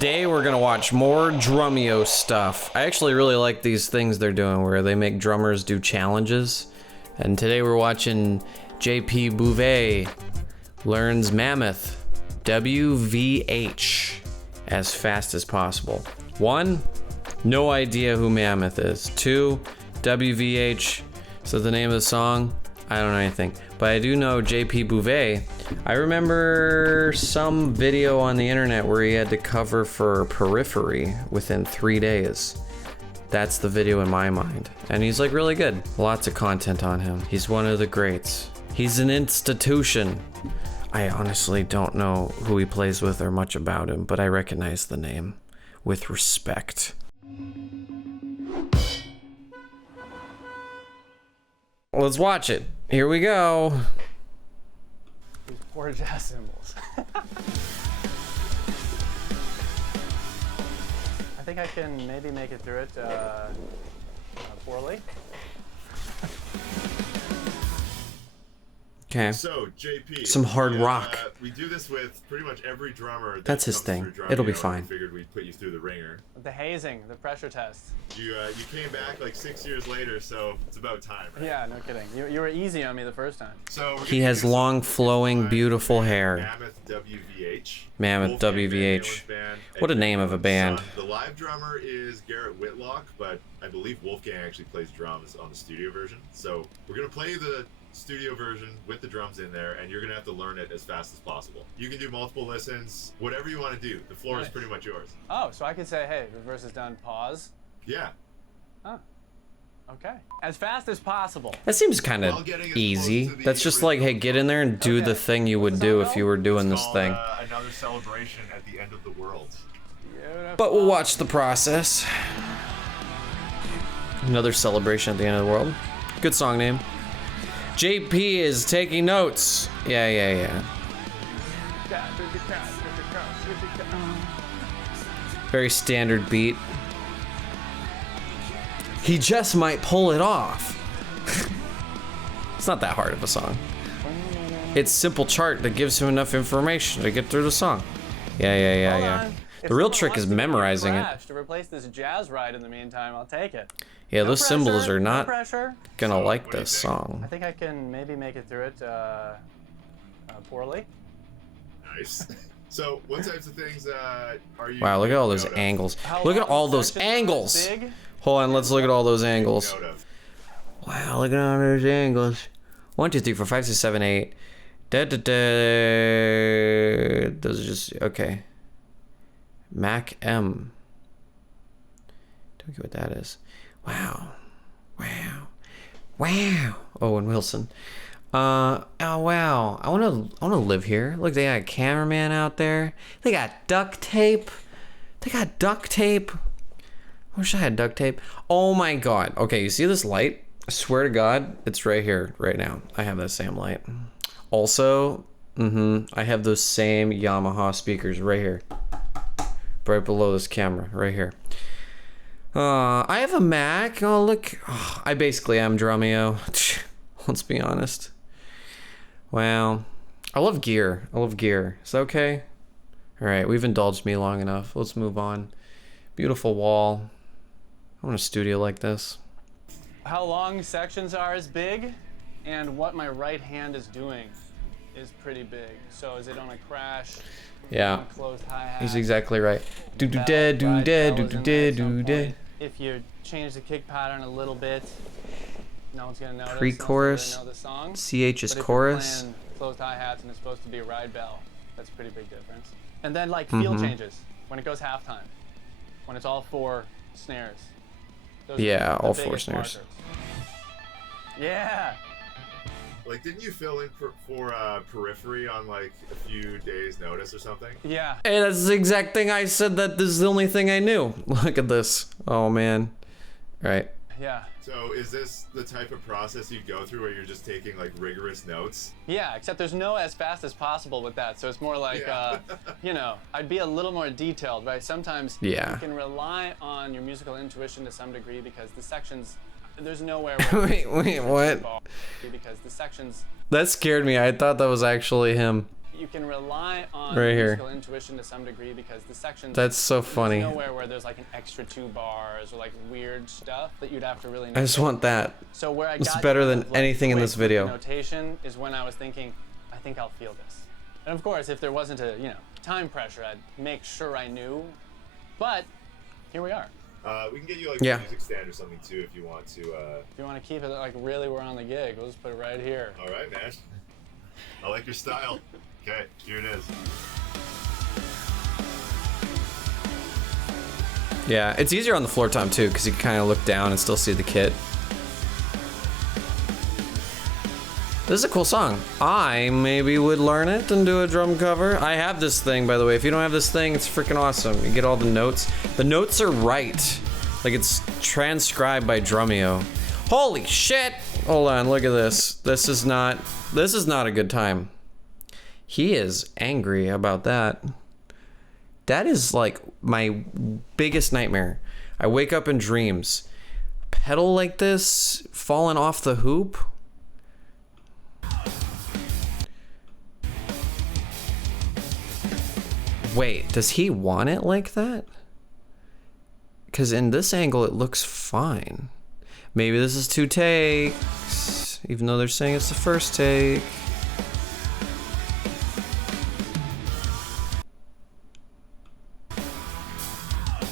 Today we're gonna watch more Drumeo stuff. I actually really like these things they're doing where they make drummers do challenges. And today we're watching JP Bouvet learns Mammoth WVH as fast as possible. 1, no idea who Mammoth is. 2, WVH, so the name of the song, I don't know anything. But I do know JP Bouvet. I remember some video on the internet where he had to cover for Periphery within 3 days. That's the video in my mind. And he's like really good. Lots of content on him. He's one of the greats. He's an institution. I honestly don't know who he plays with or much about him, but I recognize the name with respect. Let's watch it. Here we go. These poor jazz cymbals. I think I can maybe make it through it poorly. Okay. So, JP, some hard rock. We do this with pretty much every drummer. That's his thing. It'll be fine. Figured we'd put you through the ringer. The hazing, the pressure test. You came back like 6 years later, so it's about time, right? Yeah, no kidding. You were easy on me the first time. So he has long, flowing, beautiful hair. Mammoth WVH. Mammoth WVH. What a name of a band. The live drummer is Garrett Whitlock, but I believe Wolfgang actually plays drums on the studio version. So we're gonna play the studio version with the drums in there, and you're gonna have to learn it as fast as possible. You can do multiple listens, whatever you want to do. The floor is pretty much yours. Oh, so I could say, hey, the verse is done, pause. Yeah. Huh. Okay. As fast as possible. That seems kind of easy. That's just like, hey, get in there and do the thing you would do if you were doing this thing. Another celebration at the end of the world. Beautiful. But we'll watch the process. Another celebration at the end of the world. Good song name. JP is taking notes. Yeah. Very standard beat. He just might pull it off. It's not that hard of a song. It's simple chart that gives him enough information to get through the song. Yeah. The real trick is memorizing it. To replace this jazz ride in the meantime, I'll take it. Yeah, those cymbals are not gonna So, like what do you this think? song. I think I can maybe make it through it poorly. Nice. So, what types of things are you? Wow, look at all those note of? angles. How Look at long all the those sections are angles. big? Hold on, let's look at all those angles. Note of. Wow, look at all those angles. 1, 2, 3, 4, 5, 6, 7, 8. Those are just okay. Mac M. Don't get what that is. Wow. Owen Wilson. Oh wow. I wanna live here. Look, they got a cameraman out there. They got duct tape. I wish I had duct tape. Oh my god. Okay, you see this light? I swear to God, it's right here, right now. I have that same light. Also, I have those same Yamaha speakers right here. Right below this camera, right here. I have a Mac. Oh, look. Oh, I basically am Drumeo. Let's be honest. Wow. I love gear. Is that okay? Alright, we've indulged me long enough. Let's move on. Beautiful wall. I want a studio like this. How long sections are is big, and what my right hand is doing is pretty big. So is it on a crash? Yeah. Closed hi-hat. He's exactly right. Do-do-da-do-da-do-do-da-do-da. If you change the kick pattern a little bit, no one's gonna notice. Pre-chorus. No one's gonna know the song. CH is But if chorus. you're playing closed hi-hats and it's supposed to be a ride bell, that's a pretty big difference. And then like feel changes when it goes halftime, when it's all 4 snares. Those are Yeah, the all 4 biggest snares. markers. Yeah. Like, didn't you fill in for Periphery on like a few days' notice or something? Yeah. Hey, that's the exact thing I said. That this is the only thing I knew. Look at this. Oh man. Right. Yeah. So, is this the type of process you go through where you're just taking like rigorous notes? Yeah, except there's no as fast as possible with that. So it's more like, Yeah. you know, I'd be a little more detailed, right? Sometimes Yeah. you can rely on your musical intuition to some degree because the sections, there's nowhere Wait, what? because the sections, That scared me. I thought that was actually him. you can rely on Right here. musical intuition to some degree because the sections. That's so funny. There's nowhere where there's like an extra 2 bars or like weird stuff that you'd have to really. I just want that. So where I It's got better kind than of, like, anything in quick this video. Notation is when I was thinking, I think I'll feel this. And of course, if there wasn't a time pressure, I'd make sure I knew. But here we are. We can get you like Yeah. a music stand or something too if you want to. If you want to keep it like really we're on the gig, we'll just put it right here. All right, man. I like your style. Okay, here it is. Yeah, it's easier on the floor tom too, because you can kind of look down and still see the kit. This is a cool song. I maybe would learn it and do a drum cover. I have this thing, by the way. If you don't have this thing, it's freaking awesome. You get all the notes. The notes are right. Like it's transcribed by Drumeo. Holy shit! Hold on, look at this. This is not a good time. He is angry about that. That is like my biggest nightmare. I wake up in dreams. Pedal like this, falling off the hoop. Wait, does he want it like that? Because in this angle, it looks fine. Maybe this is 2 takes, even though they're saying it's the first take.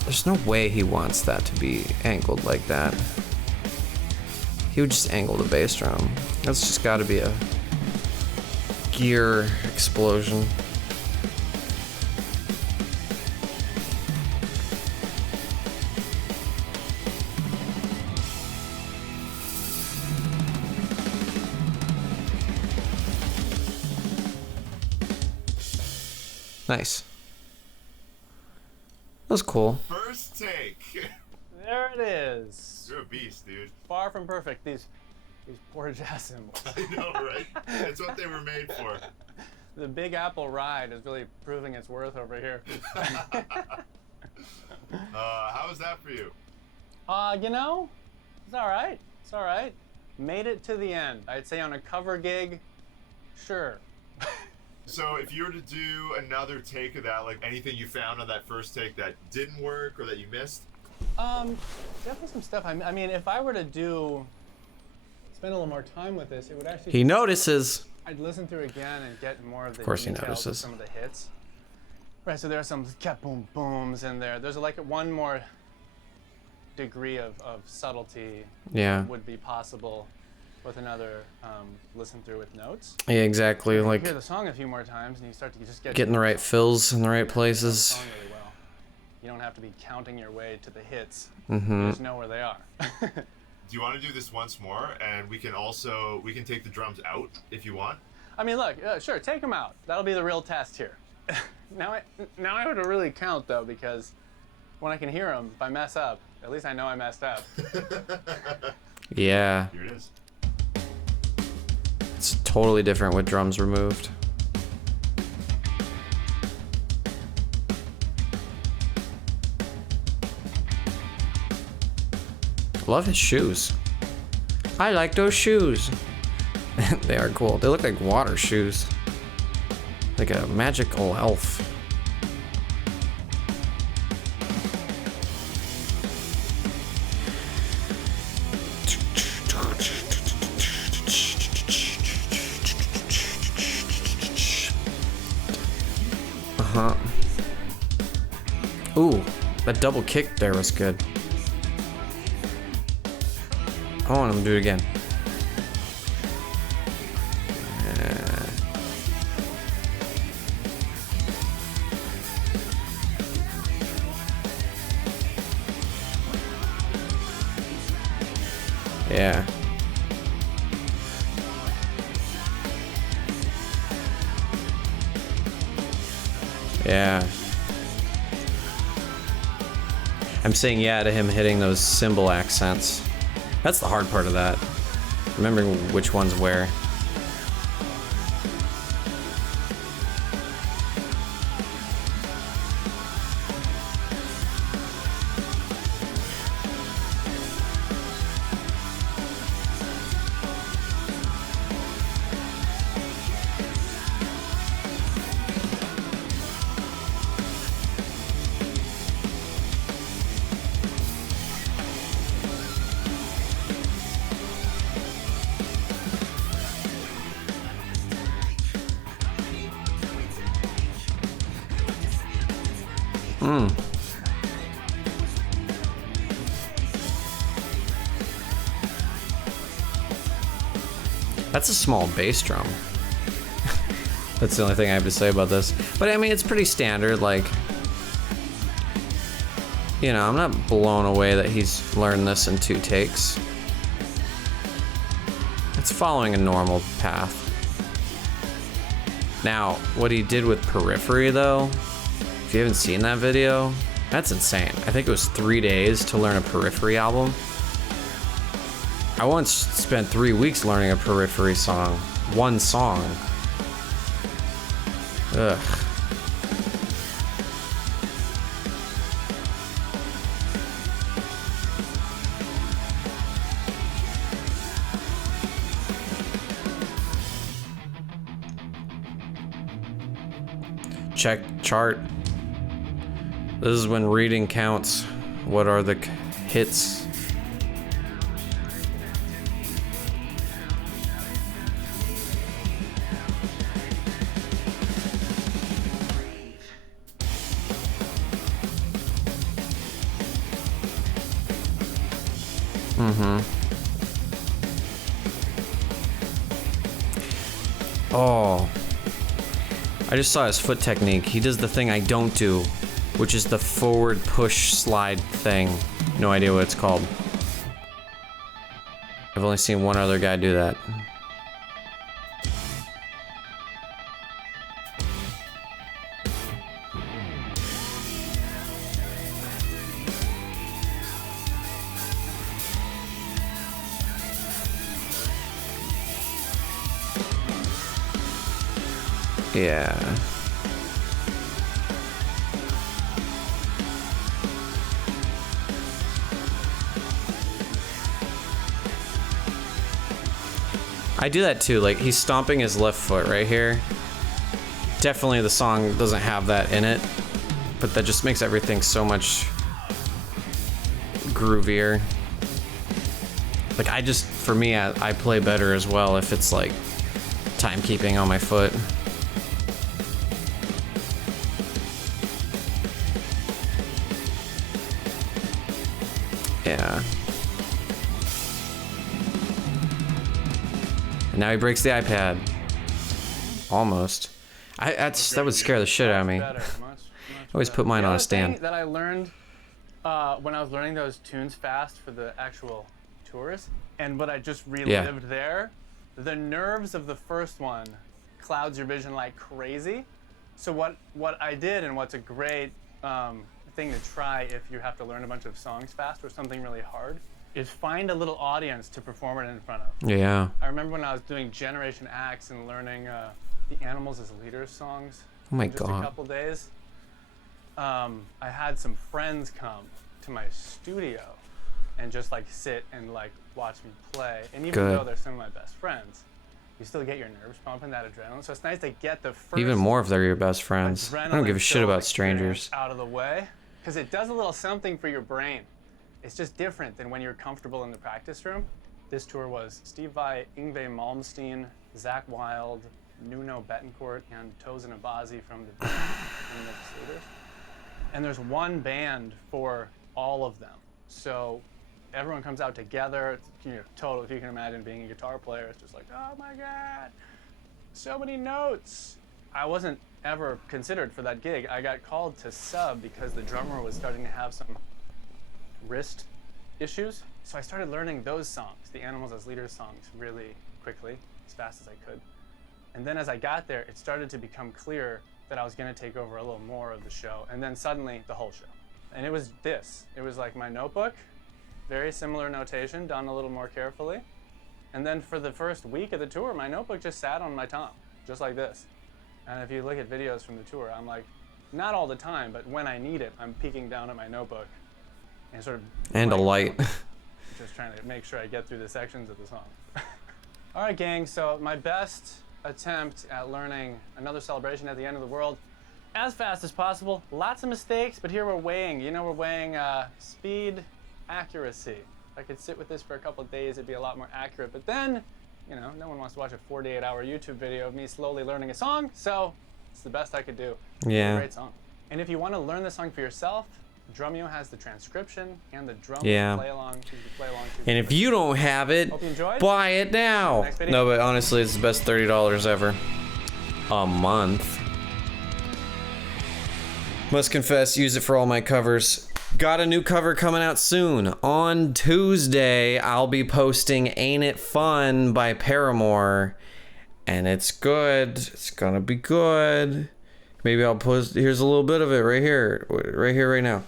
There's no way he wants that to be angled like that. He would just angle the bass drum. That's just got to be a gear explosion. Nice. That was cool. First take. There it is. You're a beast, dude. Far from perfect. These poor jazz cymbals. I know, right? It's what they were made for. The Big Apple ride is really proving its worth over here. How was that for you? It's all right. It's all right. Made it to the end. I'd say on a cover gig, sure. So if you were to do another take of that, like anything you found on that first take that didn't work or that you missed? Definitely some stuff. I mean, if I were to spend a little more time with this, it would actually. He notices. I'd listen through again and get more of the course he details of notices. some of the hits. Right, so there are some cat boom booms in there. There's like one more degree of subtlety Yeah. would be possible with another listen through with notes. Yeah, exactly. You Like hear the song a few more times and you start to just get getting the right fills in the right the places. song really well. You don't have to be counting your way to the hits. Mm-hmm. You just know where they are. Do you want to do this once more? And we can take the drums out if you want. I mean, look, sure, take them out. That'll be the real test here. Now I have to really count though, because when I can hear them, if I mess up, at least I know I messed up. Yeah. Here it is. It's totally different with drums removed. Love his shoes. I like those shoes. They are cool. They look like water shoes. Like a magical elf. Uh-huh. Ooh, that double kick there was good. I want him to do it again. Yeah. Yeah. I'm saying yeah to him hitting those cymbal accents. That's the hard part of that. Remembering which one's where. That's a small bass drum. That's the only thing I have to say about this. But I mean, it's pretty standard. Like, you know, I'm not blown away that he's learned this in 2 takes. It's following a normal path. Now, what he did with Periphery, though, if you haven't seen that video, that's insane. I think it was 3 days to learn a Periphery album. I once spent 3 weeks learning a Periphery song. 1 song. Ugh. Check chart. This is when reading counts. What are the hits? Oh. I just saw his foot technique. He does the thing I don't do, which is the forward push slide thing. No idea what it's called. I've only seen one other guy do that. Yeah. I do that too, like he's stomping his left foot right here. Definitely the song doesn't have that in it, but that just makes everything so much groovier. Like for me, I play better as well if it's like timekeeping on my foot. Yeah. And now he breaks the iPad. Almost. That would scare the shit out of me. I always put mine on a stand. Thing that I learned when I was learning those tunes fast for the actual tours, and what I just relived there, the nerves of the first one clouds your vision like crazy. So what I did, and what's a great thing to try if you have to learn a bunch of songs fast or something really hard, is find a little audience to perform it in front of. Yeah. I remember when I was doing Generation X and learning the Animals as Leaders songs. Oh my in just God. a couple days. I had some friends come to my studio and just like sit and like watch me play. And even though they're some of my best friends, you still get your nerves pumping, that adrenaline. So it's nice to get the first. Even more if they're your best friends. I don't give a shit about strangers. Out of the way, because it does a little something for your brain. It's just different than when you're comfortable in the practice room. This tour was Steve Vai, Yngwie Malmsteen, Zakk Wylde, Nuno Betancourt, and Tosin Abazi from the Leaders. And there's one band for all of them. So everyone comes out together. It's, total, if you can imagine being a guitar player, it's just like, oh my God, so many notes. I wasn't ever considered for that gig. I got called to sub because the drummer was starting to have some wrist issues. So I started learning those songs, the Animals as Leaders songs, really quickly, as fast as I could. And then as I got there, it started to become clear that I was going to take over a little more of the show. And then suddenly, the whole show. And it was this. It was like my notebook, very similar notation, done a little more carefully. And then for the first week of the tour, my notebook just sat on my tongue, just like this. And if you look at videos from the tour, I'm like, not all the time, but when I need it, I'm peeking down at my notebook and sort of... And a light. Just trying to make sure I get through the sections of the song. All right, gang, so my best attempt at learning Another Celebration at the End of the World as fast as possible. Lots of mistakes, but here we're weighing. We're weighing speed, accuracy. If I could sit with this for a couple of days, it'd be a lot more accurate. But then, no one wants to watch a 48-hour YouTube video of me slowly learning a song, so it's the best I could do. Yeah. It's a great song. And if you want to learn the song for yourself, Drumeo has the transcription and the drum Yeah. play along to. And if you don't have it, Hope you enjoyed. buy it now. Next video. No, but honestly, it's the best $30 ever a month. Must confess, use it for all my covers. Got a new cover coming out soon. On Tuesday, I'll be posting Ain't It Fun by Paramore. And it's good. It's gonna be good. Maybe I'll post, here's a little bit of it right here, right now.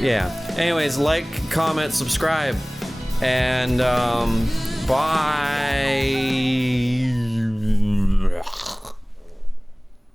Yeah. Anyways, like, comment, subscribe. And, bye.